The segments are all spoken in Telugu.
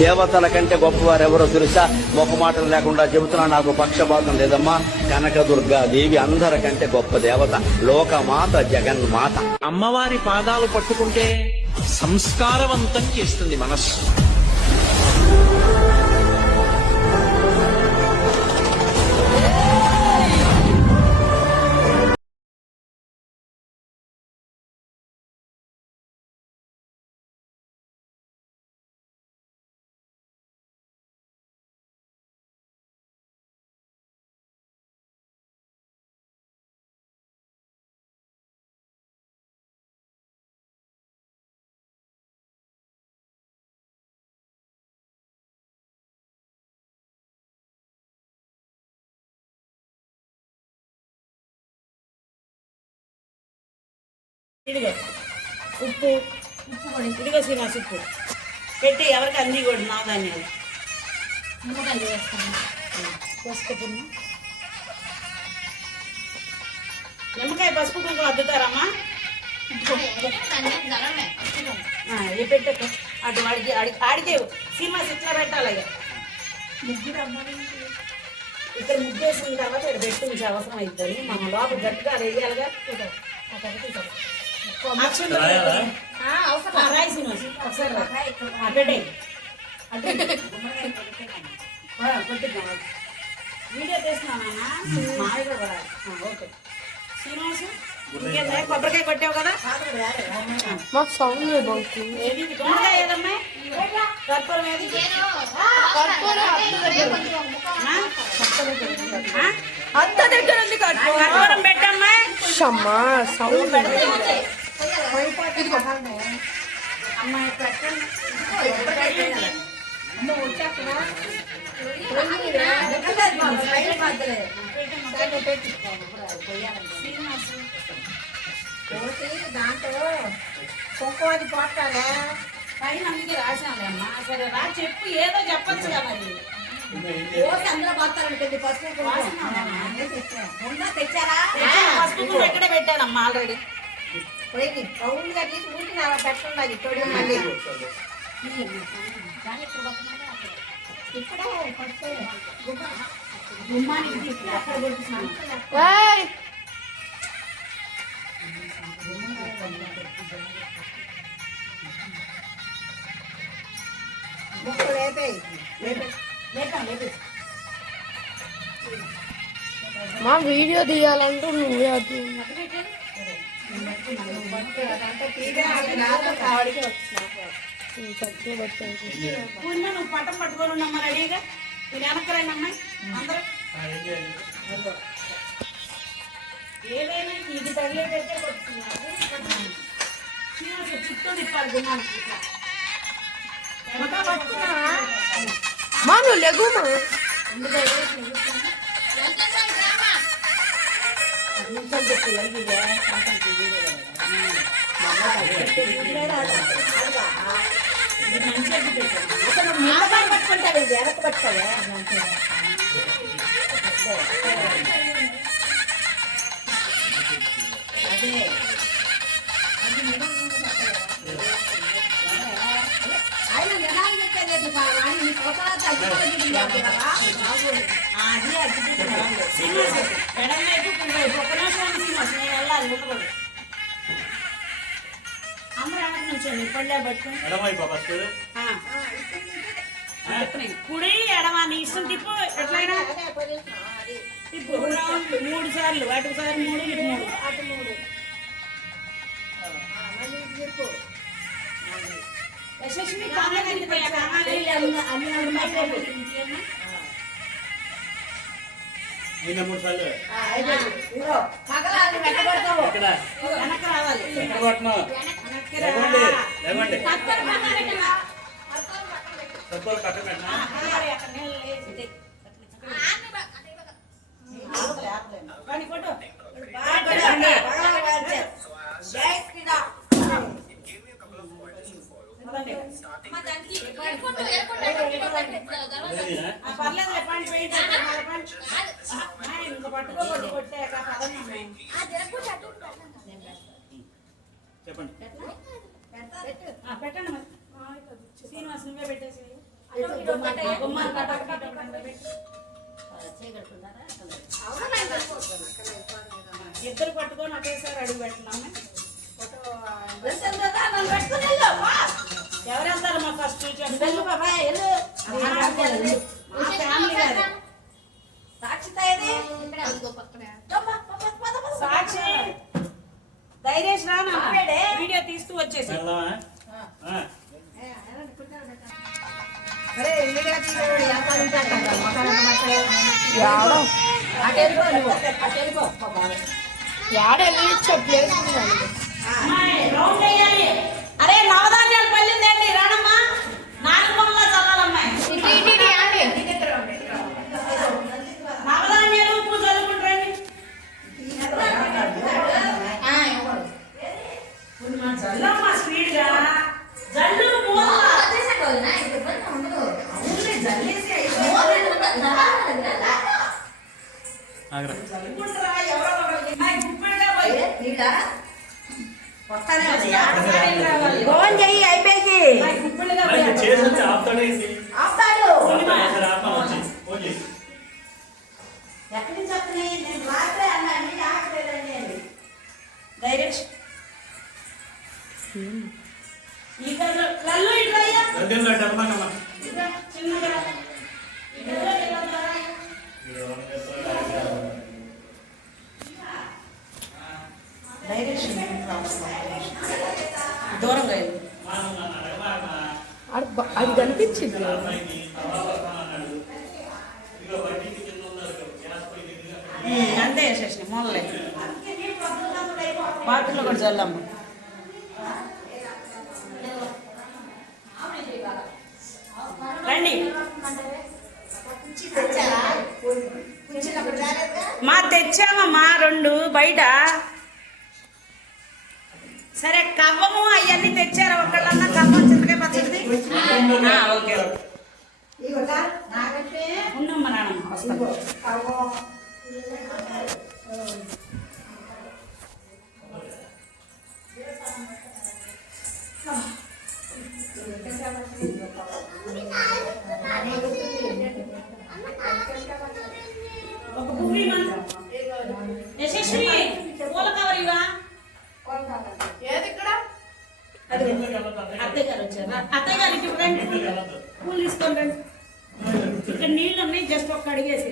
దేవతల కంటే గొప్పవారు ఎవరో తెలుసా? మొహమాటం లేకుండా చెబుతున్నా, నాకు పక్షపాతం లేదమ్మా. కనకదుర్గా దేవి అందరికంటే గొప్ప దేవత, లోకమాత, జగన్మాత. అమ్మవారి పాదాలు పట్టుకుంటే సంస్కారవంతం చేస్తుంది మనస్సు. ఇదిగో ఉప్పు పొడి, ఇదిగో శ్రీనివాస ఉప్పు పెట్టి ఎవరికి అంది కూడా నా ధాన్యాలు పసుపు, నిమ్మకాయ పసుపు కుంకుమ అద్దుతారమ్మా. ఏ పెట్ట అటు వాడికి ఆడితే శ్రీనివాస ఇట్లా పెట్టాలి. ఇక్కడ ముగ్గేసిన తర్వాత ఇక్కడ పెట్టి అవసరం అవుతుంది. మన లోపల గట్టిగా వేయాలిగా. రాయి శ్రీనివాస ఒకసారి పెట్టే వీడియో తీస్తున్నానా? ఓకే శ్రీనివాస, ఇంకేందా కొబ్బరికాయ కొట్టావు కదా? ఏది గుమ్మడికాయ ఏదమ్మా? కర్పూరం ఏది? అంత దగ్గర ఉంది కర్పూరం పెట్టమ్మా. అమ్మాయి పెట్టండి. దాంట్లో కుంకుమది పోతారా పైన అందుకే రాసాలే అమ్మా. సరే రా చెప్పు, ఏదో చెప్పచ్చు కదా. మరి అందరూ పోతారంటే పసుపు తెచ్చారా? పసుపు ఎక్కడే పెట్టానమ్మా ఆల్రెడీ. రౌండ్గా తీసి ఊరికి అలా పెట్టండి. తొడి మళ్ళీ ఇక్కడే గుమ్మానికి అక్కడ కొట్టున్నాను. ముక్కలు లేపాయి. మా వీడియో తీయాలంటూ నువ్వే అది నువ్వు పట్టం పట్టుకొని ఉన్నమ్మా రెడీగా. మీరు వెనక్కరండి అమ్మాయి అందరూ. ఏదైనా ఇది తగిలేటైతే కొట్టుకున్నారు. చుట్టూ తిప్పాలి గుమ్మానికి. మా నువ్వు లెగుమా పట్టుకుంటావు, వెనక పట్టుకోవే. ఆయన నినాలు చెప్పలేదు. నీ ఫోటోలో తగ్గిపోతుంది కదా. అది శ్రీనివాస ఎడం వైపు ఒక్క నిమిషం శ్రీనివాస నేను వెళ్ళాలి. ఉండకూడదు. అందరూ వెనక నుంచి పళ్ళే పట్టుకుని కుడి ఎడమా నీ ఇష్టం తిప్పు. ఎట్లయినా తిప్పు. 3 సార్లు అటు సారి 3 ఇటు 3 అటు 3 యశస్వి కామాలి కామాలి వెనక రావాలి. పెట్టండి శ్రీనివాస్ నువ్వే పెట్టేసి గుమ్మాలు కట్ట. ఇద్దరు పట్టుకొని ఒకేసారి అడుగు పెట్టినామే. ఎవరు వెళ్తారు మా ఫస్ట్ సాక్షి ధైర్యేష్ రానా వీడియో తీస్తూ వచ్చేసి అరే నవధాన్యాలు పల్లిందండి రానమ్మా. 4 బొమ్మలా చల్లాలమ్మాయి. నవధాన్యాలు ఉప్పు చల్లుకుంటారండి. జల్లమ్మా స్పీడ్గా జల్లు ఫోన్ చెయ్యి అయిపోయింది. ఎక్కడి నుంచి వస్తున్నాయి? నేను రాత్రే అన్నాను ఆకలేదండి అని. డైరెక్ట్ ఈ కళ్ళు ఇట్లయ్యా చిన్నగా దూరంగా అది కనిపించింది. అంతే వేసేసిన మూలలే బాటిల్లో కూడా చల్లమ్మ. రండి మా తెచ్చామమ్మా 2 బయట. సరే కవ్వము అవన్నీ తెచ్చారా? ఒకళ్ళన్నా కవ్వం చింతకాయ పచ్చడి. ఓకే ఉన్నమ్మా నాన్నమ్మ వస్తాను. ఒక పూరి యశస్వి పూల కవర్ ఇవా. అత్తయ్య గారు వచ్చారు. అత్తయ్య గారికి రండి పూలు తీసుకొని రండి. ఇక్కడ నీళ్ళు ఉన్నాయి జస్ట్ ఒక్క అడిగేసి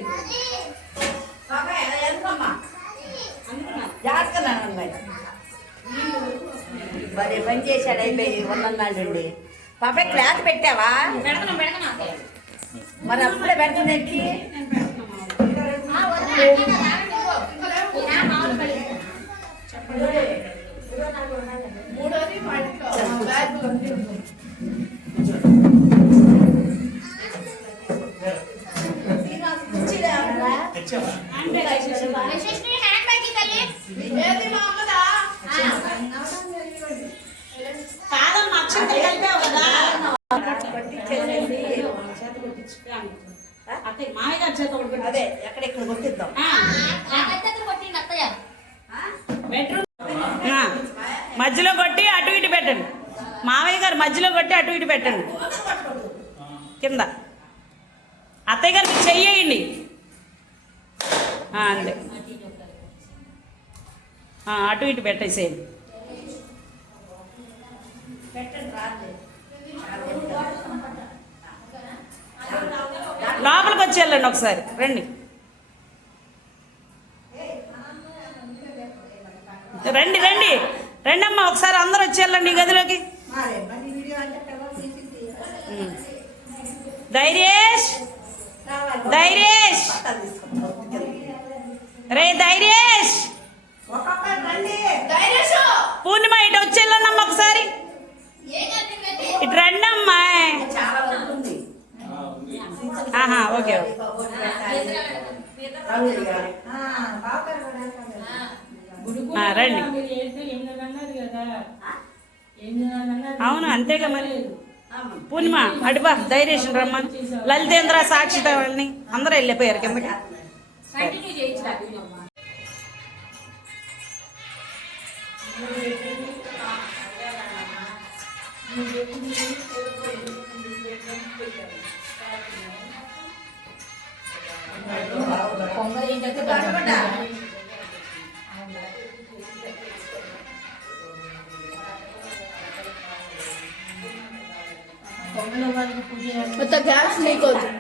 మరి పని చేశాడు అయిపోయి ఉన్నాడండి. పాపే క్లాత్ పెట్టావా? మరి అప్పుడే పెడుతుందండి. కాదమ్మా అక్షంతలు కలిపావు కదా. అత్తయ్య మామయ్య గారి చేత ఒకటి అదే ఎక్కడెక్కడ కొట్టిద్దాం. బెడ్రూమ్ మధ్యలో కొట్టి అటు ఇటు పెట్టండి. మామయ్య గారు మధ్యలో కొట్టి అటు ఇటు పెట్టండి. కింద అత్తయ్య గారికి చెయ్యండి అంతే. అటు ఇటు పెట్టేసేయండి. లోపలికి వచ్చి వెళ్ళండి ఒకసారి రండి. రండి రండి రండి అమ్మా ఒకసారి అందరూ వచ్చి వెళ్ళండి ఈ గదిలోకి. ధైర్యేష్ ధైర్యేష్ రే ధైర్యేష్ పూర్ణిమ ఇటు వచ్చి వెళ్ళండి అమ్మ ఒకసారి. ఇటు రండి అమ్మా. ఓకే రండి. అవును అంతేగా మరి. పూర్ణిమ అడుబా ధైర్యేషన్ రమ్మని. లలితేంద్ర సాక్షిత వాళ్ళని అందరూ వెళ్ళిపోయారు కిందకి. మొత్తం గ్యాస్ లీక్ అవుతుంది.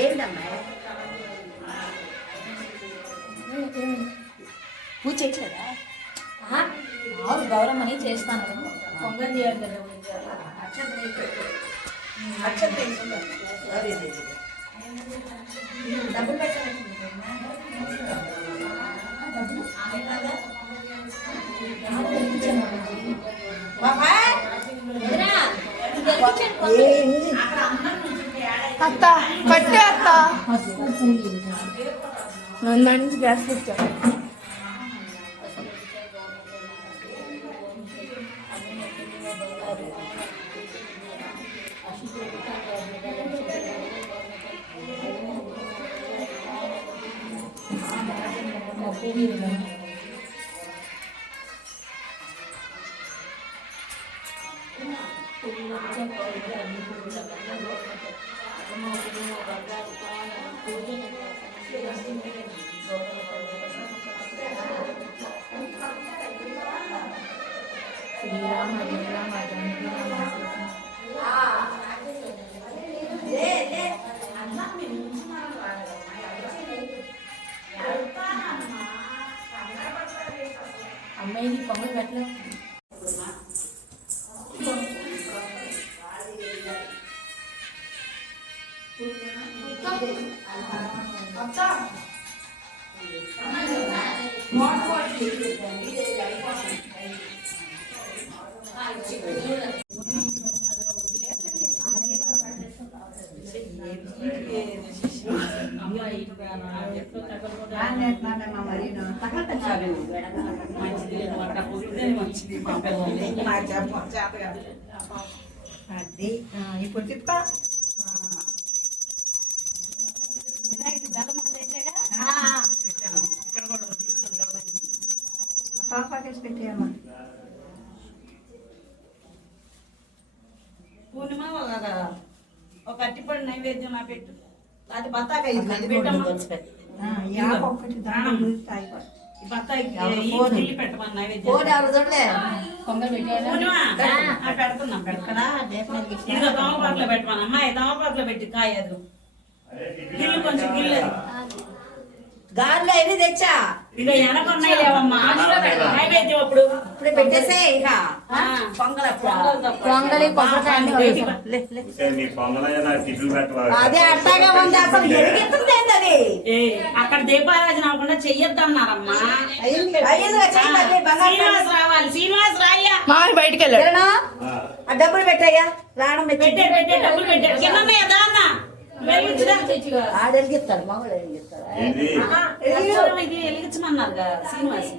ఏంటమ్మా పూజ చేయట్లేదా? గౌరమ్మని చేస్తాను పొంగల్ చేయాలి కదా. డబ్బులు పెట్టాలి. అత్త కట్టే అత్త నన్ను నుంచి గ్యాస్ వచ్చా. అమ్మాయి పొంగల్ పెట్టలే. అది ఇప్పుడు తిప్ప పెట్టేయమ్మా. పూర్ణిమ ఒక అట్టిపడి నైవేద్యం నా పెట్టు. అది బత్తాకాయ పెట్టమ్మా. ఒకటి దాని ఈ బత్తాయికి ఇల్లు పెట్టమని నైవేద్యం. పొంగల్ పెట్టారా? పూర్ణిమ, పెడుతున్నాం పెడతా. ఇదిగో తమలపాకులో పెట్టమని. అమ్మాయి తమలపాకులో పెట్టి కాయ అది గిల్లు కొంచెం గిల్లు అది. గారెలు ఎన్ని తెచ్చా? ఇక వెనకున్నాయి లేవమ్మా. నైవేద్యం అప్పుడు ఇప్పుడు పెట్టేసే ఇక పొంగల్ పొంగలి కొబ్బరికాయ అదే అట్టాగే ఉంది. అసలు ఎదిగిస్తుంది అది. అక్కడ దీపారాజన అవ్వకుండా చెయ్యొద్దన్నారమ్మా. శ్రీనివాస్ రావాలి. శ్రీనివాస్ రాయ్యా. మా బయటికి వెళ్ళాడు. ఆ డబ్బులు పెట్టాయా? రావడం పెట్టే డబ్బులు పెట్టాడు. కింద దాన్న ఆడెలిగిస్తాడు. మామూలు వెలిగిస్తాడు. ఇది వెలిగించమన్నారు శ్రీనివాస్.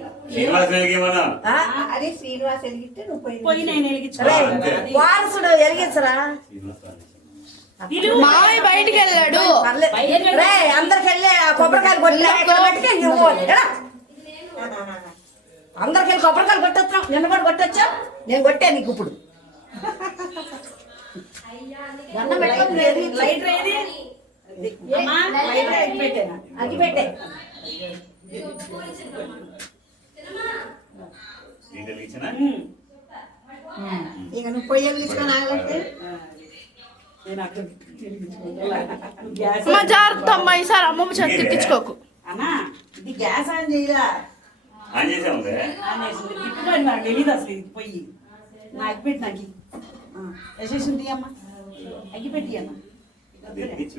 అది శ్రీనివాస్ వెలిగిస్తే నువ్వు పోయి నేను వెలిగించుకోవాలి. వారసుడు వెలిగించరా? మావయ్య బయటికి వెళ్ళాడు. అందరికి వెళ్ళి కొబ్బరికాయలు కొట్టి అందరికి వెళ్ళి కొబ్బరికాయలు కొట్టొచ్చాం. నిన్న కూడా కొట్టొచ్చా? నేను కొట్టా నీకు ఇప్పుడు. లైటర్ ఏది? అగ్గి పెట్టే ఇక నువ్వు పొయ్యి వెలిగించుకొని ఆగలంటే మా జాగ్రత్త అమ్మ, ఈసారి అమ్మమ్మ చేతి తిట్టించుకోకు. అన్నా ఇది గ్యాస్ ఆన్ చేయదా? తిప్పుకోండి నాకు తెలీదు అసలు. ఇది పొయ్యి నాకు పెట్టి నాకు యశస్సు అమ్మా అగ్గి పెట్టి అన్న.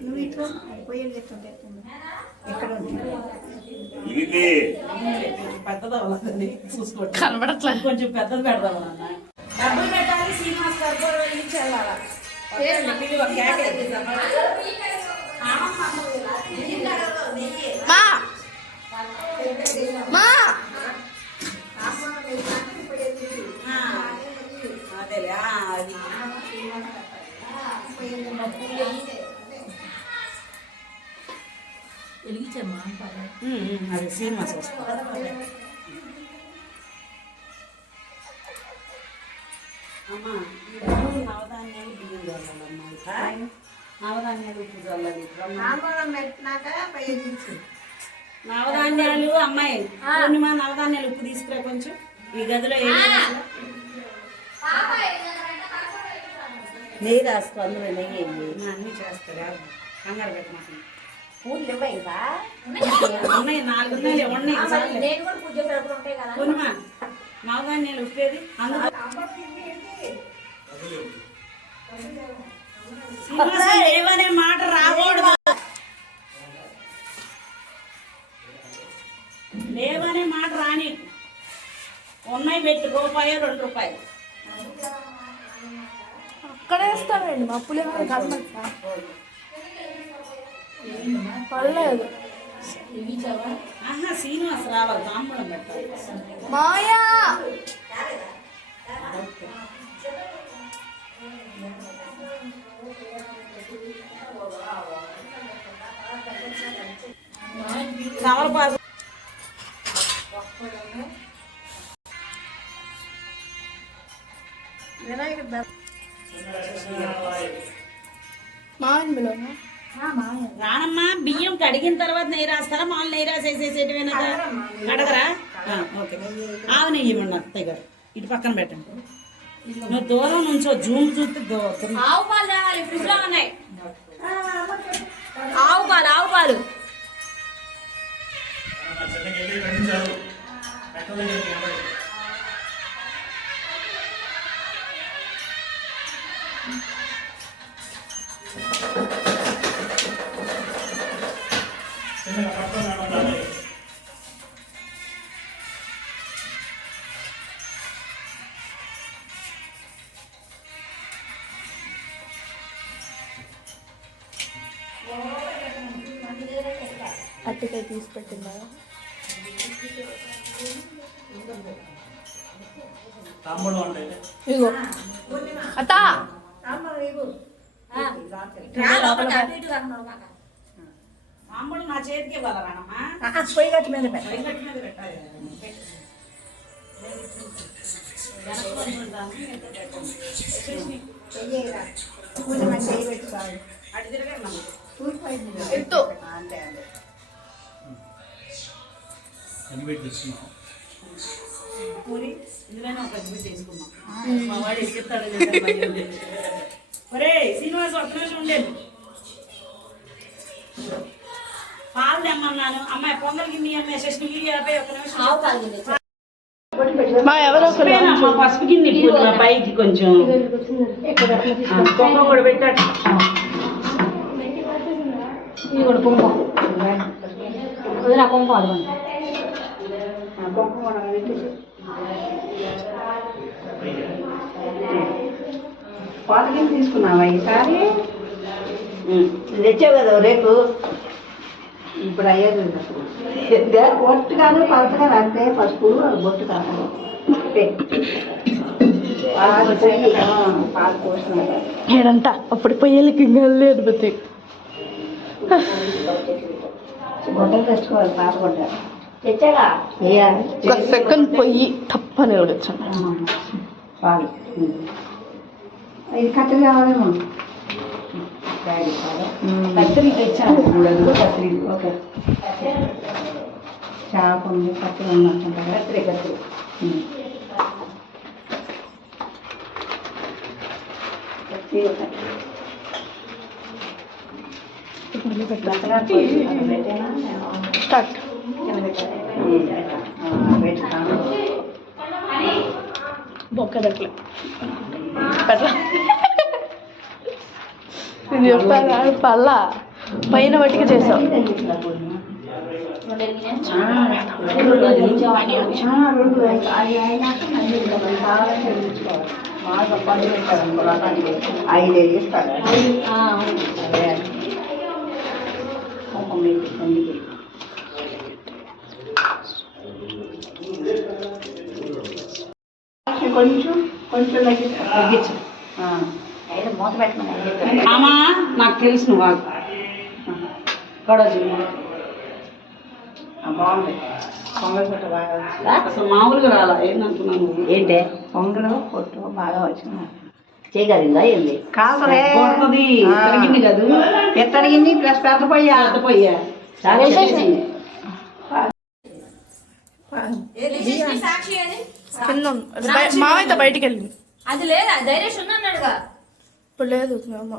నువ్వు ఇట్లా పొయ్యి వెలిగిస్తుంటే ఎక్కడ పెద్దది అవ్వదండి చూసుకోండి. కనబడట్లేదు. కొంచెం పెద్దది పెడదాం అన్న. డబ్బులు పెట్టాలి. శ్రీనివాస్ కర్పూరం వెలిగించి వెళ్ళాలా? మా మా అదేలే అది వెలిగించమ్మా. అది శ్రీనివాస్ వస్తుంది. అమ్మా నవధాన్యాలు బియ్యం చల్లాలమ్మా. నవధాన్యాలు ఉప్పు చల్లాలి. ఆందోళన పెట్టినాక వెలిగించు. నవధాన్యాలు అమ్మాయి పూర్ణిమ నవధాన్యాలు ఉప్పు తీసుకురా కొంచెం ఈ గదిలో నెయ్యి రాసుకో, అందులో నెయ్యి వేయి. అన్ని చేస్తారా కంగారు పెట్టమాక పూలు ఇవ్వయివా? ఉన్నాయి 4 ఉన్నాయి ఉన్నాయి నేను కూడా పూజ చేసేటప్పుడు ఉంటాయి కదా. పూర్ణిమ నవధాన్యాలు ఉప్పేది అందులో ఏమనే మాట రాకూడదు, లేవనే మాట రాని. ఉన్నాయి పెట్టి రూపాయో 2 రూపాయలు అక్కడ వేస్తానండి మా పులిహోర పర్లేదు. ఆహా శ్రీనివాస్ రావాలి, తాంబూలం పెట్టాలి. మాయా తమలపాకు మాయన్ బిలోనా రానమ్మా. బియ్యం కడిగిన తర్వాత నెయ్యి రాస్తారా? మామూలు నెయ్యి రాసేసేసేటివేనా? కడగరా? ఓకే. ఆవు నెయ్యి ఇవ్వండి అత్తయ్య గారు. ఇటు పక్కన పెట్టండి. నువ్వు దూరం నుంచో జూమ్ చూస్తే ఆవు పాలు రావాలి, ఫ్రిడ్జ్ లో ఉన్నాయి. ఆవు పాలు అట్టికాయ తీసి పెట్టిందా? ఇగో అత్త మామూలు నా చేతికి ఇవ్వాలి రానమ్మా. పొయ్యి గట్టి మీద పెట్ట. పొయ్యి గట్టి మీద పెట్టాలి. అటు తిరగమ్మా. ఎత్తు పూరి ఇందులోనే ఒక పెట్టి వేసుకున్నాం. మా వాడు ఎక్కిస్తాడు. ఒరే శ్రీనివాస్ ఒక్క నిమిషం ఉండేది. పాలు తెమ్మన్నాను. అమ్మాయి పొంగల్ గిన్నె అమ్మాయి శశి వీడియో ఒక నిమిషం. ఆవు పాలు మా ఎవరో ఒకరు అమ్మ పసుపు గిన్నె ఇప్పుడు నా పైకి కొంచెం పొంగ కూడా పెట్టాడు. ఇది కూడా కుంకుమ వదిన కుంకుమ అది పాతకి తీసుకున్నావా ఈసారి? తెచ్చావు కదా రేపు. ఇప్పుడు అయ్యేది బొట్టు కాదు, పలసగా రాస్తే పసుపు బొట్టు కాదు. పాలు పోస్తున్నారు ఏడంట అప్పుడు పొయ్యలకి లేదు బతి బొట్టలు తెచ్చుకోవాలి. పాత బొట్ట తెచ్చాగా ఒక సెకండ్ పొయ్యి తప్పని వచ్చాను. పాలు ఇది కట్టెలు కావాలేమో. కత్తిరి తెచ్చాను. కత్తిరి ఓకే. చేప ఉంది, కత్తిరి ఉన్నట్టుంటా. కత్తిరి కత్తిరి స్టార్ట్ బొక్క పెట్టలే పెట్టలే ఇది చెప్తాను పల్ల పైన బట్టికి చేసావు. ఐదేళ్ళు ఇస్తారు. కొంచెం కొంచెం తగ్గించు. మూత పెట్టమని మామా నాకు తెలుసు నువ్వు కడజు బాగుంది. పొంగల్ పొట్టు బాగా వచ్చిందా? అసలు మామూలుగా రాలా. ఏంటంటున్నాను ఏంటే పొంగల్ పొట్టు బాగా వచ్చిందా? చేయగలిగిందా? ఏంది కాసలే కొడుతుంది. తరిగింది కదా ఎత్తడిగింది ప్లస్ పెద్ద పొయ్య. పెద్ద పొయ్య చాలా చేసింది. సాక్షి అని కింద ఉంది. మావైతే బయటికి వెళ్ళింది. అది లేదా ధైర్యం ఉన్నాడుగా. ఇప్పుడు లేదు మీ అమ్మ.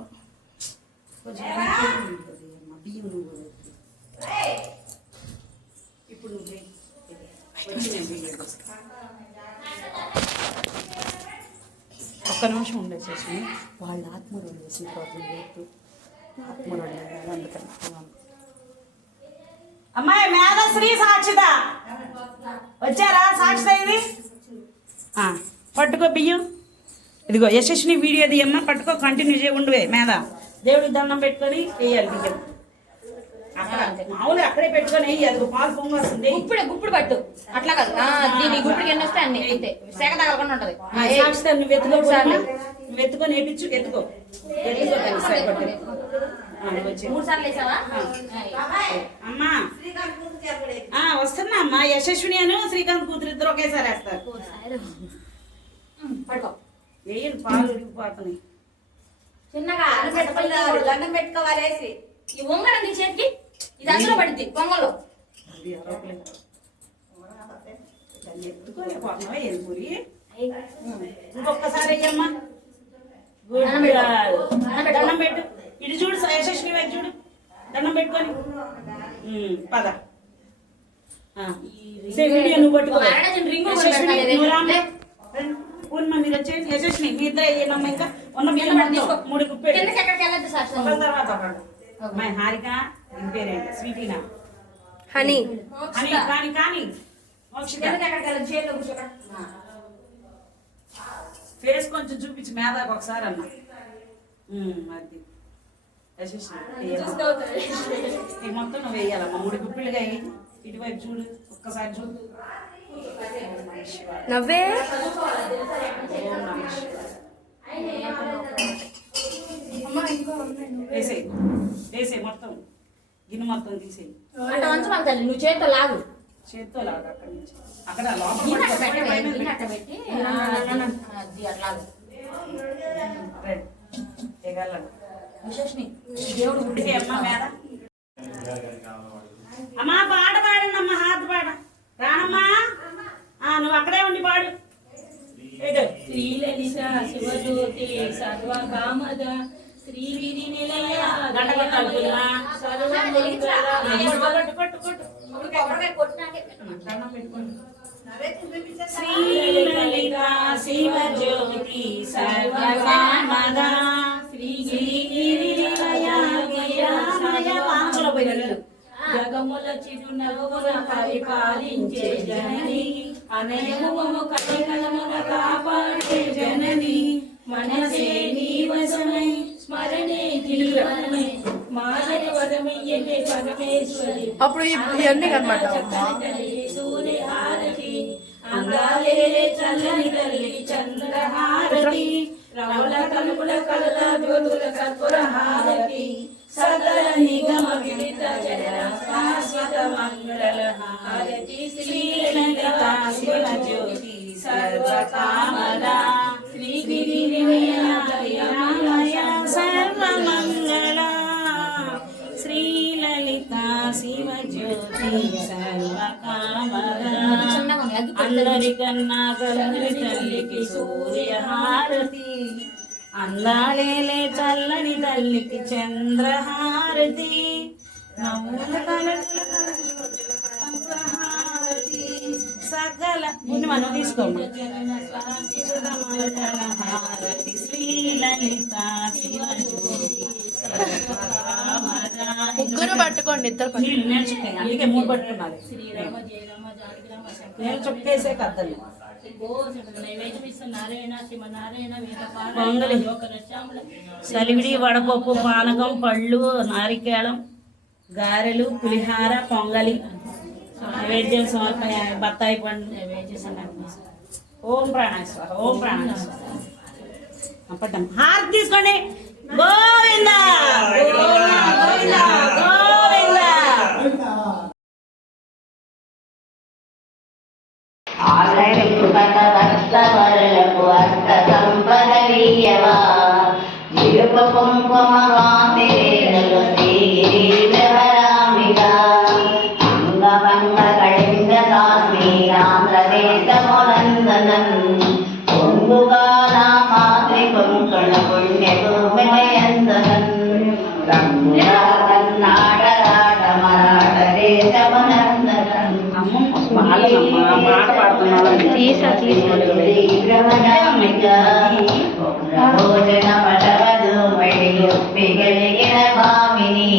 ఒక్క నిమిషం ఉండేసేసి వాళ్ళ ఆత్మూరు వేసిన తర్వాత ఆత్మూరు అందుకని అమ్మాయి మేధశ్రీ సాక్షిదా వచ్చారా? సాక్షిదా ఇది పట్టుకో బియ్యం. ఇదిగో యశస్విని వీడియో తీయమ్మా, పట్టుకో, కంటిన్యూ చేయ ఉండువే. మేధ దేవుడికి దండం పెట్టుకొని వేయాలి బియ్యం. మామూలు అక్కడే పెట్టుకొని వేయి. అది పాలు పొంగు వస్తుంది. గుప్పుడు పట్టు అట్లా కాదు. దీని గుప్పుడికి ఎన్ని వస్తాయి అన్ని అయితే సేక తగలకుండా ఉంటది. సాక్షిదా నువ్వు ఎత్తుకోసారి నువ్వు ఎత్తుకొని వేపించు. ఎత్తుకో 3 సార్లు వేసావా? అమ్మా వస్తున్నా అమ్మా. యశస్విని అను శ్రీకాంత్ కూతురు ఇద్దరు ఒకేసారి వేస్తారు. వేయండి, పాలు ఉడికిపోతున్నాయి. చిన్నగా దండం పెట్టుకోవాలి. ఈ ఉంగరం నీ చేతికి ఇది అందులో పడింది పొంగలో. ఎత్తుకోలేకపోతున్నావా ఏం పూరి? ఇంకొకసారి అయ్యమ్మా. దండం పెట్టు. ఇటు చూడు యశస్విని వైపు చూడు. దండం పెట్టుకొని పద. వీడియో నువ్వు పట్టుకో. పూర్ణిమ మీరు వచ్చేయండి. యశస్విని మీ ఇద్దరు అయ్యేనమ్మా. ఇంకా ఉన్న బియ్యం 3 కుప్పేడు. తర్వాత అమ్మాయి హారిక దీని పేరేంటి? స్వీటీనా? హనీ. హనీ కానీ కానీ ఫేస్ కొంచెం చూపించి మేధాకు ఒకసారి అన్న. అది యశస్విని మొత్తం నువ్వు వేయాలమ్మా. 3 కుప్పిళ్ళుగా వేయి. ఇటువైపు చూడు, ఒక్కసారి చూడు. నవ్వే వేసేయి, వేసేయి మొత్తం. గిన్నె మొత్తం తీసేయి. అంటే వంచమాకు తల్లి, నువ్వు చేతితో లాగు. చేత్తో లాగా అక్కడి నుంచి అక్కడ పెట్టి అట్లా దేవుడు గుడికి అమ్మ మీద. అమ్మా పాట పాడండి అమ్మ. హాత్ పాట రానమ్మా. నువ్వు అక్కడే ఉండి పాడు. శ్రీలలిత శివజ్యోతి సర్వకామద శ్రీగిరి నిలయ శ్రీలలిత శివజ్యోతి సర్వకామద శ్రీగిరి నిలయ జగముల చిరునవ్వున పరిపాలించే జనని అనేకము కలికలమున కాపాడే జనని మనసే నీ వశమై స్మరణే తిరువనమై మానవ వరమయ్యే పరమేశ్వరి. అప్పుడు ఇవన్నీ కనమాట. సూర్య హారతి అందాలే చల్లని తల్లి చంద్రహారతి రమల కనుపుల కళల జ్యోతుల కర్పూర హారతి సకల నిగమ విదిత జన శాశ్వత మంగళ హారతి శ్రీలలిత శివజ్యోతి సర్వకామద శ్రీగిరి నిలయ సర్వమంగళ శ్రీలలిత శివజ్యోతి సర్వకామద. అందరికన్నా కలని తల్లికి సూర్యహారతి అందాలేలే చల్లని తల్లికి చంద్రహారతి నవ్వుల కలహారతి సకల మనం తీసుకోండి. హారతి శ్రీలలిత శివజ్యోతి ముగ్గురు పట్టుకోండి. ఇద్దరు నేర్చుకున్నాయి, అందుకే 3 పట్టుకున్నారు. నేను చెప్పేసే కథలు. పొంగలి, సలివిడి, వడపప్పు, పానకం, పళ్ళు, నారికేళం, గారెలు, పులిహార, పొంగలి, నైవేద్యం సోరకాయ, బత్తాయి పండు నైవేద్యం. ఓం ప్రాణేశ్వర, ఓం ప్రాణేశ్వర. పట్టం హారతి తీసుకోండి. గోవింద గోవింద గోవింద. ఆలయకు అష్ట సంపదలీయవా నిలుప కుంకుమగాంతిరేణులు శ్రీగిరీశవరాంబిక అంగమంగ కళింగ కాశ్మీర తీసా భోజన పటవదు మడియు పిగలిగిన భామిని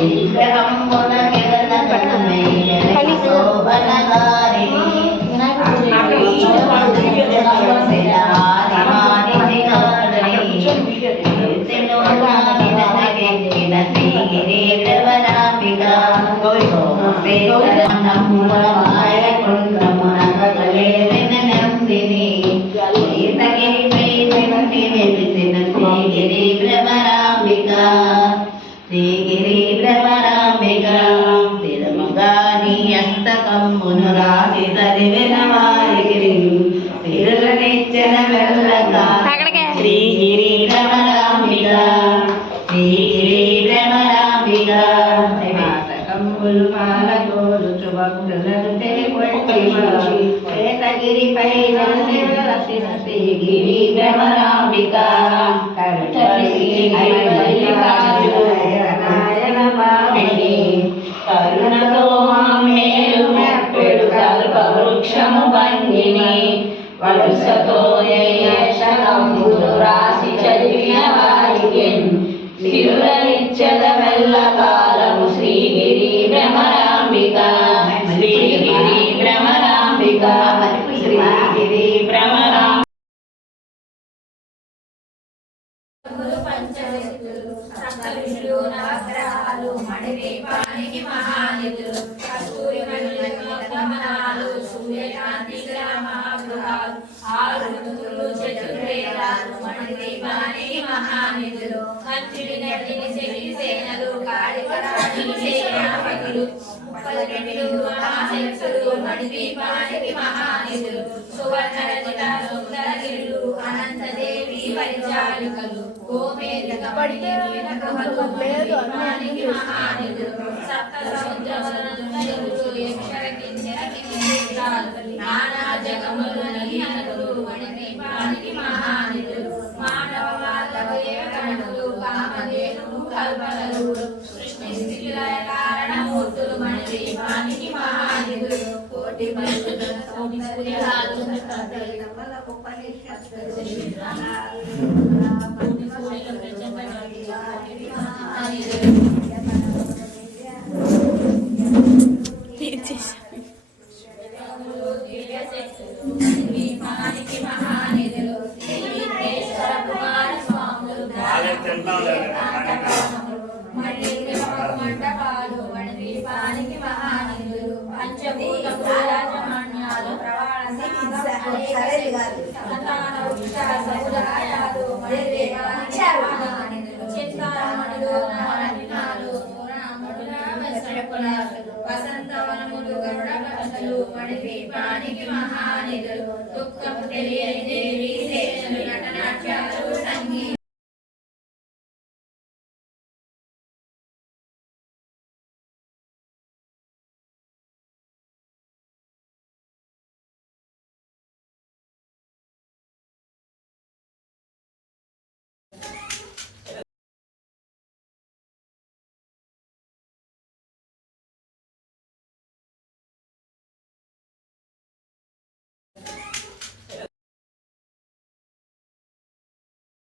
విగ్రహంబున కిరణ పటమైన శోభనగారిణి శ్రీగిరి భ్రమరాంబిక తిరుమగాని అస్తకంబును రాసి చదివిన వారికి తిరులనిచ్చిన వెళ్ళగా శ్రీగిరి భ్రమరాంబిక శ్రీగిరి భ్రమరాంబిక కంబులు మాలకోరుచు భక్తులంటే శ్వేతగిరిపై శ్రీగిరి భ్రమరాంబిక కరుణతో మేలు మెప్పెడు కల్పవృక్షము భంగిని వరుసతో యశకంబులు రాసి చదివిన వారికి సిరులనిచ్చద మెల్ల కాలము శ్రీగిరి భ్రమరాంబిక శ్రీగిరి భ్రమరాంబిక శ్రీగిరి భ్రమరాంబిక పంచవిష్ణులు నవగ్రహాలు మణిదీపానికి మహానిధులు కస్తూరి కమలాలు సూర్యకాంతి మహాగృహాలు 6 ఋతువులు చతుర్వేదాలు మణిదీపానికి మహానిధులు మంత్రి నటిని శక్తి సేనలు కాళికరాణి సేనాపతులు 32 మహాశక్తులు మణిదీపానికి మహానిధులు సువర్ణ రచిత సుందరగిరులు అనంతదేవి పరిచారికలు గోమేధిక పడితే మహానిధులు సప్త సముద్రములు యక్షర కింజర నానా జగములు నిహతులు మణిదీపానికి మహానిధులు మానవ మాధవ ఏకరణులు కామధేనులు కల్పనలు సృష్టి స్థితి లయ కారణమూర్తులు మణిదీపానికి మహానిధులు కోటి సూర్యాలు మణిదీపానికి మహానిధులు శ్రీవేంకటేశ్వర కుమార స్వాములు మండపాలు మణిదీపానికి మహానిధులు పంచభూత రాజమాన్యాలు వసంతవనములు గరుడ కథలు మణిదీపానికి మహానిధులు దుఃఖము తెలియని దేవి శేషులు నటనాట్యాలు